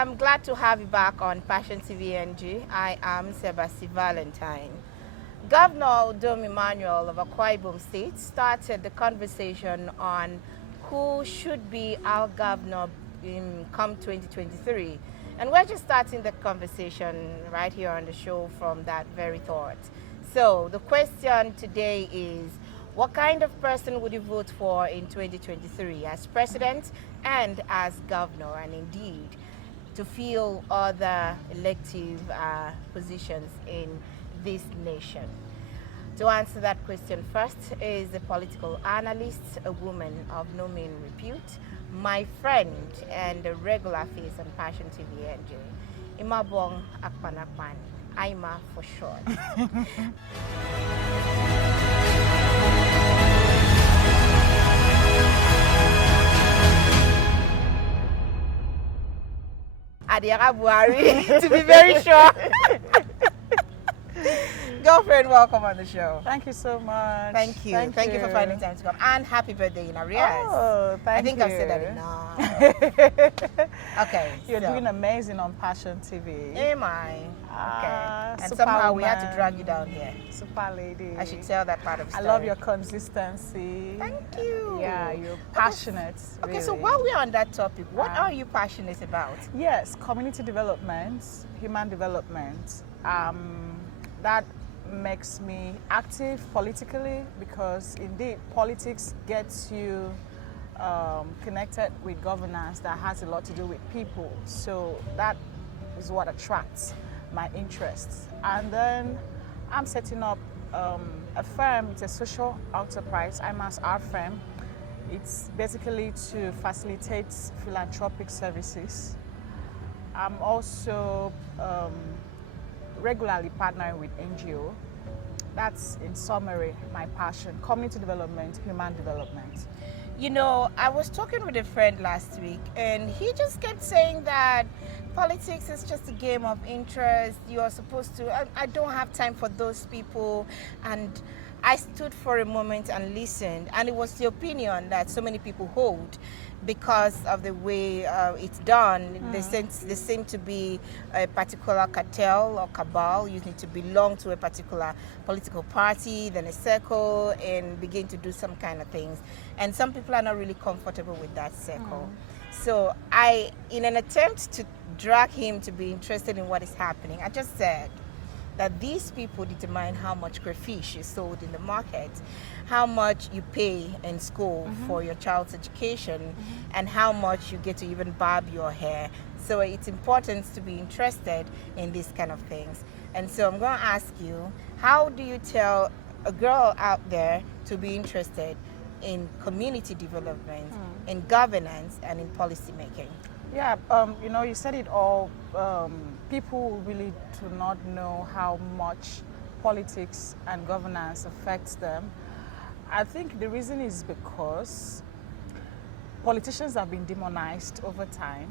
am glad to have you back on Passion TV NG. I am Sebasti Valentine. Governor Dom Emmanuel of Akwa Ibom State started the conversation on who should be our governor in come 2023. And we're just starting the conversation right here on the show from that very thought. So the question today is, what kind of person would you vote for in 2023 as president and as governor, and indeed to fill other elective positions in this nation? To answer that question first is a political analyst, a woman of no mean repute, my friend and a regular face on Passion TV NG, ImaObong Akpan, Ima for short. Adiara Buhari, to be very sure. Girlfriend, welcome on the show. Thank you so much. Thank you. Thank you for finding time to come. And happy birthday in arrears. Oh, thank you. I think I've said that enough. Okay. You're doing amazing on Passion TV. Am I? Okay. And super somehow woman. we had to drag you down here. Super lady. I should tell that part of the story. I love your consistency. Thank you. Yeah, you're passionate. Okay, really. so while we're on that topic, what are you passionate about? Yes, community development, human development. That makes me active politically because indeed politics gets you connected with governance that has a lot to do with people. So that is what attracts my interests. And then I'm setting up a firm. It's a social enterprise, IMA's our firm. It's basically to facilitate philanthropic services. I'm also regularly partnering with NGO. That's, in summary, my passion: community development, human development. You know, I was talking with a friend last week, and he just kept saying that politics is just a game of interest. You are supposed to, I don't have time for those people. And I stood for a moment and listened, and it was the opinion that so many people hold because of the way it's done. There seem to be a particular cartel or cabal. You need to belong to a particular political party, then a circle, and begin to do some kind of things. And some people are not really comfortable with that circle. So I, in an attempt to drag him to be interested in what is happening, I just said that these people determine how much crayfish is sold in the market, how much you pay in school for your child's education, and how much you get to even barb your hair. So it's important to be interested in these kind of things. And so I'm going to ask you, how do you tell a girl out there to be interested in community development, in governance, and in policy making? Yeah, you know, you said it all. People really do not know how much politics and governance affects them. I think the reason is because politicians have been demonized over time.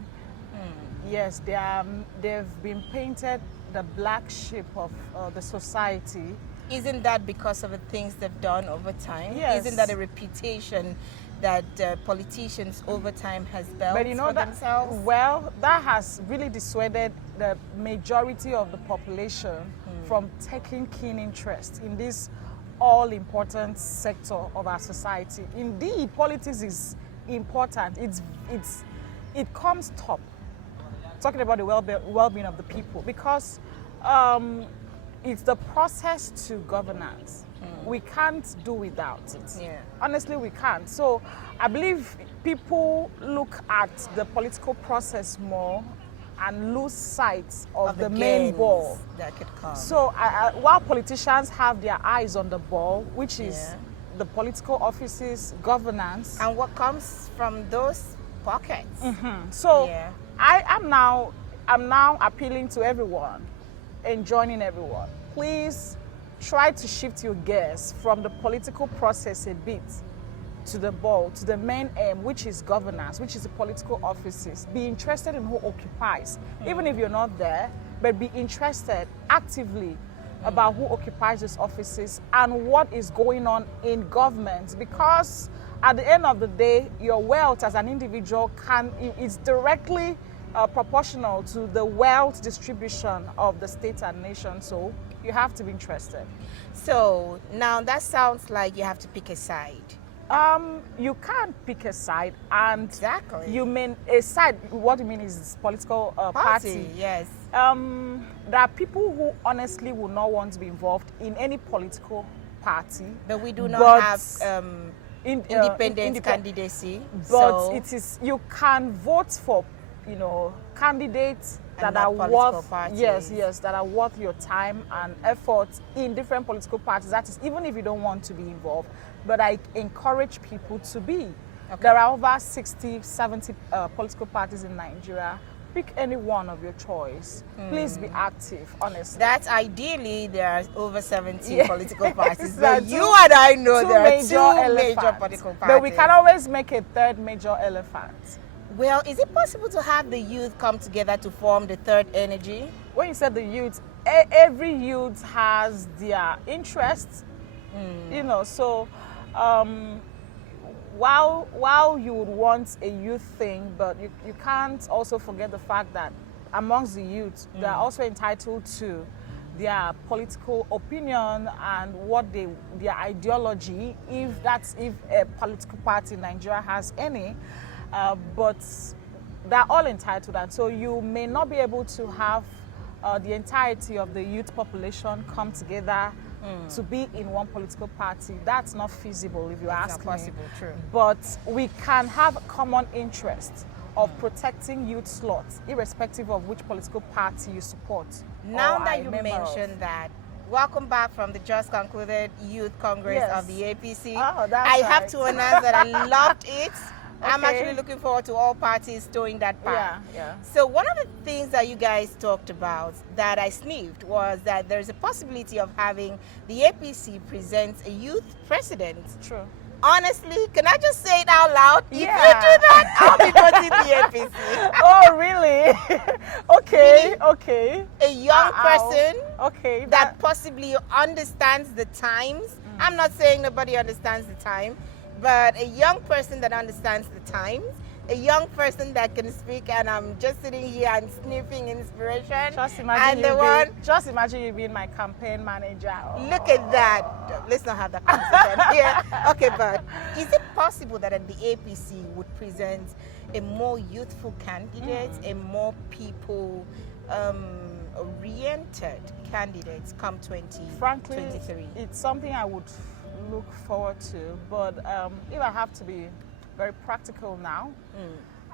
Yes, they've been painted the black sheep of the society. Isn't that because of the things they've done over time? Yes. Isn't that a reputation that politicians over time has built But you know for themselves? Well, that has really dissuaded the majority of the population from taking keen interest in this all-important sector of our society. Indeed, politics is important. It comes top, talking about the well-being of the people, because it's the process to governance. We can't do without it. Yeah. Honestly, we can't. So I believe people look at the political process more and lose sight of the main ball that could come. So while politicians have their eyes on the ball, which is the political offices, governance, and what comes from those pockets. So I'm now appealing to everyone and joining everyone. Please try to shift your gears from the political process a bit to the ball, to the main aim, which is governance, which is the political offices. Be interested in who occupies, even if you're not there, but be interested actively about who occupies these offices and what is going on in government, because at the end of the day, your wealth as an individual is directly proportional to the wealth distribution of the state and nation. So you have to be interested. So now that sounds like you have to pick a side. You can't pick a side, and Exactly. you mean a side. What you mean is political party. Yes. There are people who honestly would not want to be involved in any political party. But we do not But have independent candidacy. But So it is, you can vote for, candidates And that are not political worth parties. that are worth your time and effort in different political parties. That is, even if you don't want to be involved. But I encourage people to be. Okay. There are over 60, 70 political parties in Nigeria. Pick any one of your choice. Please be active, honestly. that ideally there are over 70 Yeah. political parties. There are But you two- and I know two there are major two major elephants. political parties. But we can always make a third major elephant. Well, is it possible to have the youth come together to form the third energy? When you said the youth, every youth has their interests, so while you would want a youth thing, but you can't also forget the fact that amongst the youth, they are also entitled to their political opinion and their ideology, if a political party in Nigeria has any, but they're all entitled, and so you may not be able to have the entirety of the youth population come together to be in one political party. That's not feasible, if you ask me. Not possible, true. But we can have a common interest of protecting youth slots, irrespective of which political party you support. Now or are that a you member of. mentioned that, welcome back from the just concluded Youth Congress Yes. of the APC. Oh, that's I have right. to announce that I loved it. I'm Okay. actually looking forward to all parties doing that part. Yeah. So one of the things that you guys talked about that I sniffed was that there's a possibility of having the APC present a youth president. True. Honestly, can I just say it out loud? If you do Yeah. that, I'll be voting the APC. Oh, really? Okay, Really? okay. A young Ow. person Okay. that possibly understands the times. I'm not saying nobody understands the time, but a young person that understands the times, a young person that can speak, and I'm just sitting here and sniffing inspiration. Just and imagine the one, just imagine you being my campaign manager. look at that. Let's not have that conversation here. Okay, but is it possible that the APC would present a more youthful candidate, a more people oriented candidate come 2023? Frankly, it's something I would look forward to. But if I have to be very practical now,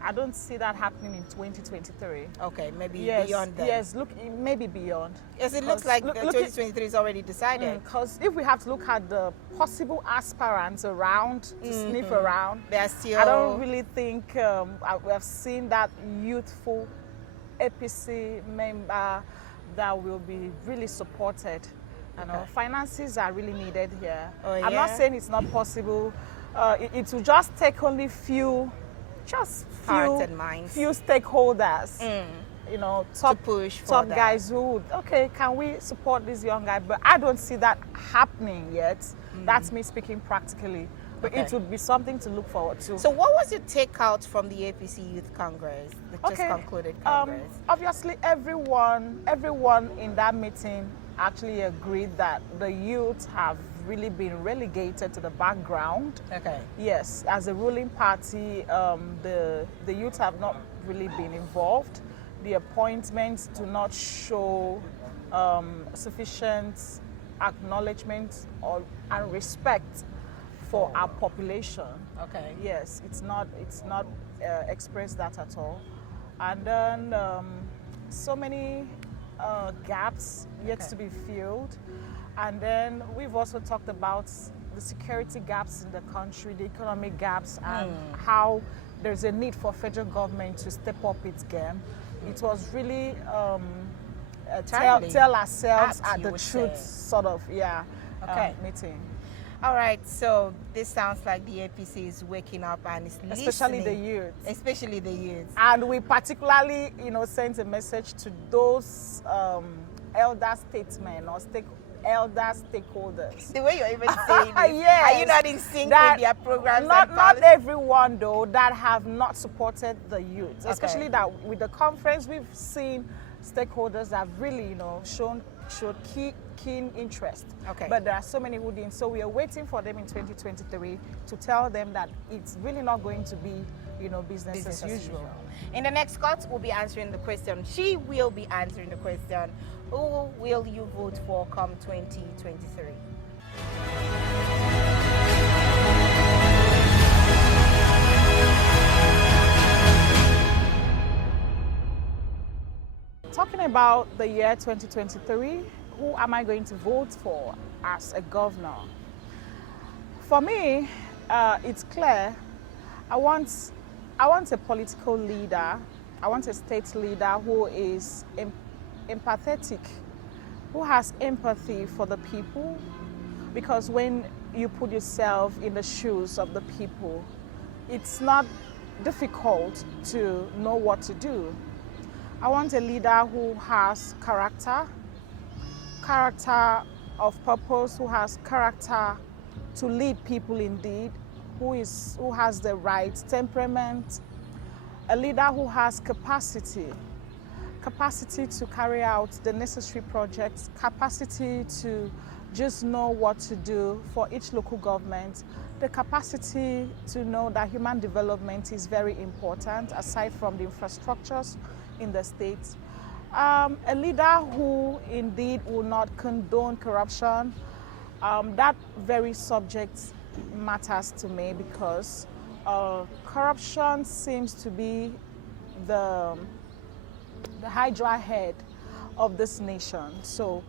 I don't see that happening in 2023. Okay, maybe Yes, beyond that. yes. Look, maybe beyond. Yes, it looks like 2023 is already decided. Because if we have to look at the possible aspirants around to sniff around, They are still. I don't really think we have seen that youthful APC member that will be really supported. You know, finances are really needed here. Oh, I'm not yeah? saying it's not possible. It will just take only Hearts and minds. few stakeholders. Top push for top that. guys who would, okay, can we support this young guy? But I don't see that happening yet. That's me speaking practically. But it Okay. would be something to look forward to. So, what was your takeout from the APC Youth Congress, the just concluded Congress? Obviously, everyone in that meeting actually agreed that the youth have really been relegated to the background. Okay. Yes, as a ruling party, the youth have not really been involved. The appointments do not show sufficient acknowledgement and respect for our population. Okay. Yes, it's not expressed that at all. And then so many gaps yet to be filled. And then we've also talked about the security gaps in the country, the economic gaps, and how there's a need for federal government to step up its game. It was really Timely. tell ourselves Apt, at you the would truth say. sort of, meeting. All right. So this sounds like the APC is waking up and is Especially the listening. youth. Especially the youth. And we particularly, sent a message to those elder statesmen or elder stakeholders. The way you're even saying it, Yes, are you not in sync that with their programs? not everyone though that have not supported the youth, especially that with the conference we've seen stakeholders that really, you know, showed keen interest. Okay. But there are so many who didn't. So we are waiting for them in 2023 to tell them that it's really not going to be, you know, business as usual. In the next cut, we'll be answering the question. She will be answering the question. Who will you vote for come 2023? Talking about the year 2023, who am I going to vote for as a governor? For me, it's clear. I want a political leader. I want a state leader who is empathetic, who has empathy for the people. Because when you put yourself in the shoes of the people, it's not difficult to know what to do. I want a leader who has character of purpose, who has character to lead people indeed, who has the right temperament, a leader who has capacity to carry out the necessary projects, capacity to just know what to do for each local government, the capacity to know that human development is very important aside from the infrastructures in the states. A leader who indeed will not condone corruption. That very subject matters to me because corruption seems to be the hydra head of this nation. So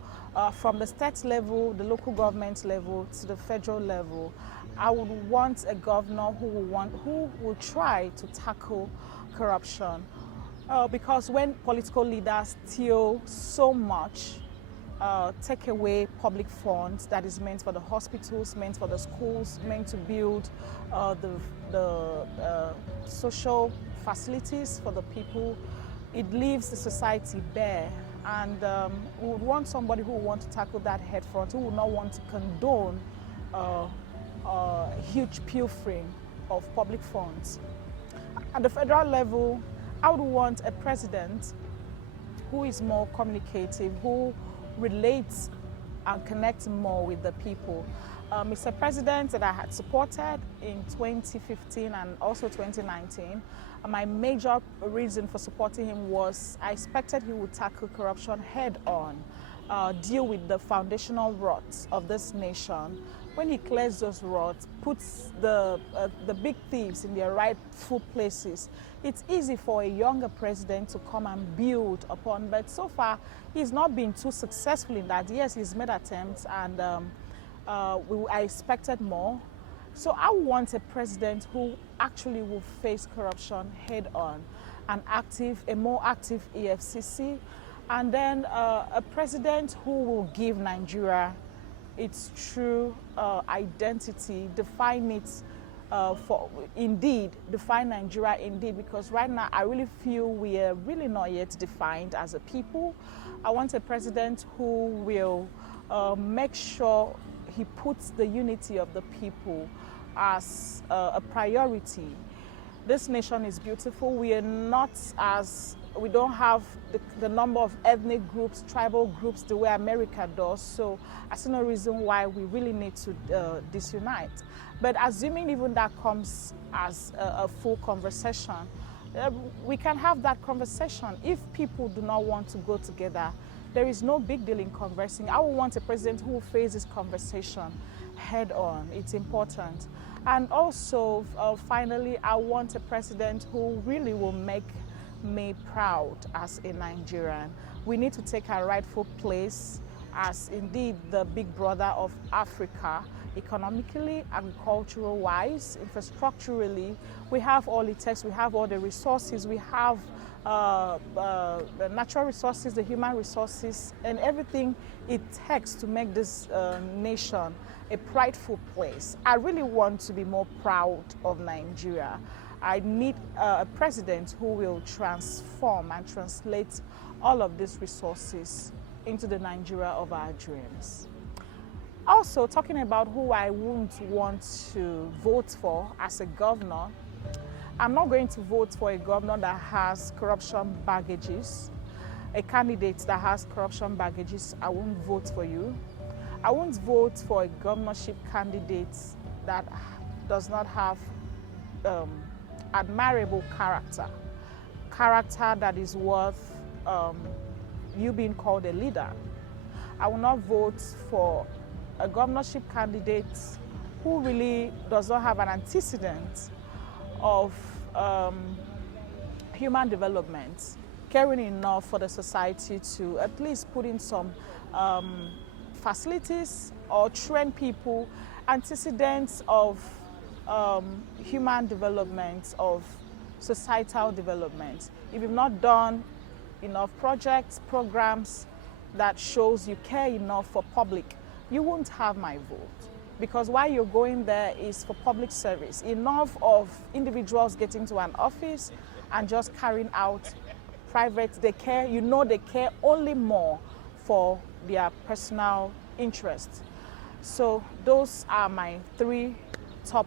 from the state level, the local government level to the federal level, I would want a governor who will try to tackle corruption. Because when political leaders steal so much, take away public funds that is meant for the hospitals, meant for the schools, meant to build the social facilities for the people, it leaves the society bare. And we would want somebody who would want to tackle that head front, who would not want to condone huge pilfering of public funds. At the federal level, I would want a president who is more communicative, who relates and connects more with the people. It's a president that I had supported in 2015 and also 2019. My major reason for supporting him was I expected he would tackle corruption head on, deal with the foundational rot of this nation. When he clears those rots, puts the big thieves in their rightful places, it's easy for a younger president to come and build upon. But so far, he's not been too successful in that. Yes, he's made attempts, and I expected more. So I want a president who actually will face corruption head on, a more active EFCC, and then a president who will give Nigeria its true identity, define Nigeria indeed, because right now I really feel we are really not yet defined as a people. I want a president who will make sure he puts the unity of the people as a priority. This nation is beautiful. We don't have the number of ethnic groups, tribal groups the way America does. So I see no reason why we really need to disunite. But assuming even that comes as a full conversation, we can have that conversation. If people do not want to go together, there is no big deal in conversing. I would want a president who will face this conversation head on. It's important. And also, finally, I want a president who really will make me proud as a Nigerian. We need to take our rightful place as indeed the big brother of Africa, economically, agricultural-wise, infrastructurally. We have all it takes. We have all the resources. We have the natural resources, the human resources, and everything it takes to make this nation a prideful place. I really want to be more proud of Nigeria. I need a president who will transform and translate all of these resources into the Nigeria of our dreams. Also, talking about who I wouldn't want to vote for as a governor, I'm not going to vote for a governor that has corruption baggages. A candidate that has corruption baggages, I won't vote for you. I won't vote for a governorship candidate that does not have admirable character that is worth you being called a leader. I will not vote for a governorship candidate who really does not have an antecedent of human development, caring enough for the society to at least put in some facilities or train people, antecedents of human development, of societal development. If you've not done enough projects, programs that shows you care enough for public, you won't have my vote. Because why you're going there is for public service. Enough of individuals getting to an office and just carrying out private, they care only more for their personal interests. So those are my 3 top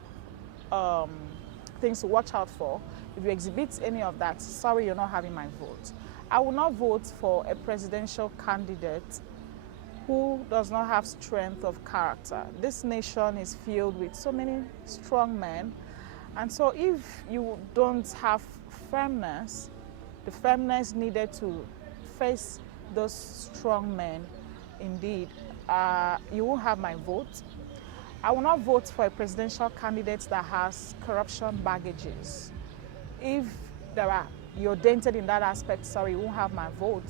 things to watch out for. If you exhibit any of that, sorry, you're not having my vote. I will not vote for a presidential candidate who does not have strength of character. This nation is filled with so many strong men, and so if you don't have firmness, the firmness needed to face those strong men, indeed, you won't have my vote. I will not vote for a presidential candidate that has corruption baggages. If you're dented in that aspect, sorry, you won't have my vote.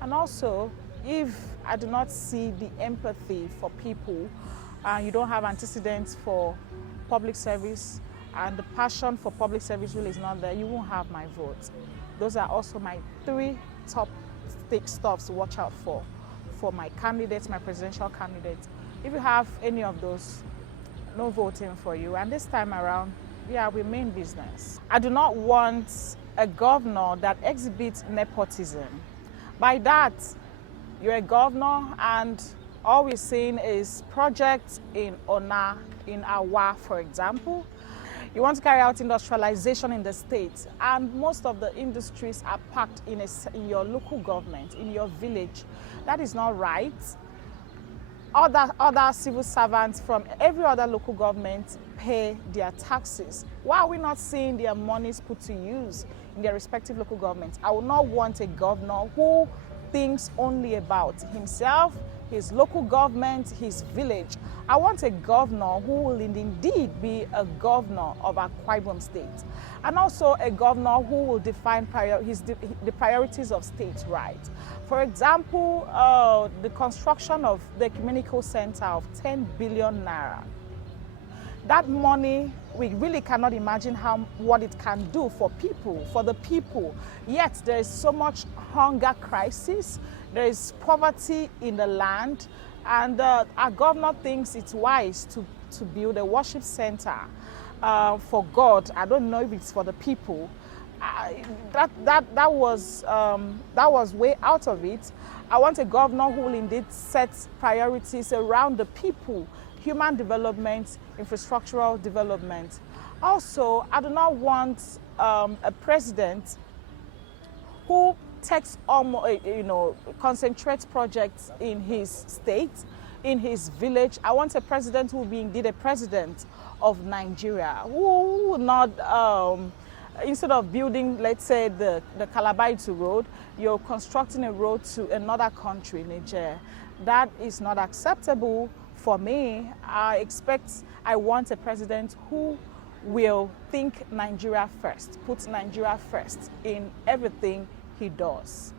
And also, if I do not see the empathy for people, you don't have antecedents for public service, and the passion for public service really is not there, you won't have my vote. Those are also my 3 top stuffs to watch out for my candidates, my presidential candidates. If you have any of those, no voting for you. And this time around, yeah, we mean business. I do not want a governor that exhibits nepotism. By that, you're a governor and all we're seeing is projects in Ona, in Awa, for example. You want to carry out industrialization in the state, and most of the industries are packed in your local government, in your village. That is not right. Other civil servants from every other local government pay their taxes. Why are we not seeing their monies put to use in their respective local governments? I would not want a governor who thinks only about himself, his local government, his village. I want a governor who will indeed be a governor of Akpan Ibom State, and also a governor who will define the priorities of state rights. For example, the construction of the Ecumenical Center of 10 billion naira. That money, we really cannot imagine what it can do for the people. Yet there is so much hunger crisis, there is poverty in the land, and our governor thinks it's wise to build a worship center for God. I don't know if it's for the people. That was way out of it. I want a governor who will indeed set priorities around the people, human development, infrastructural development. Also, I do not want a president who takes concentrates projects in his state, in his village. I want a president who will be indeed a president of Nigeria, who will not, instead of building, let's say, the Calabar-Itu road, you're constructing a road to another country, Niger. That is not acceptable for me. I want a president who will think Nigeria first, put Nigeria first in everything he does.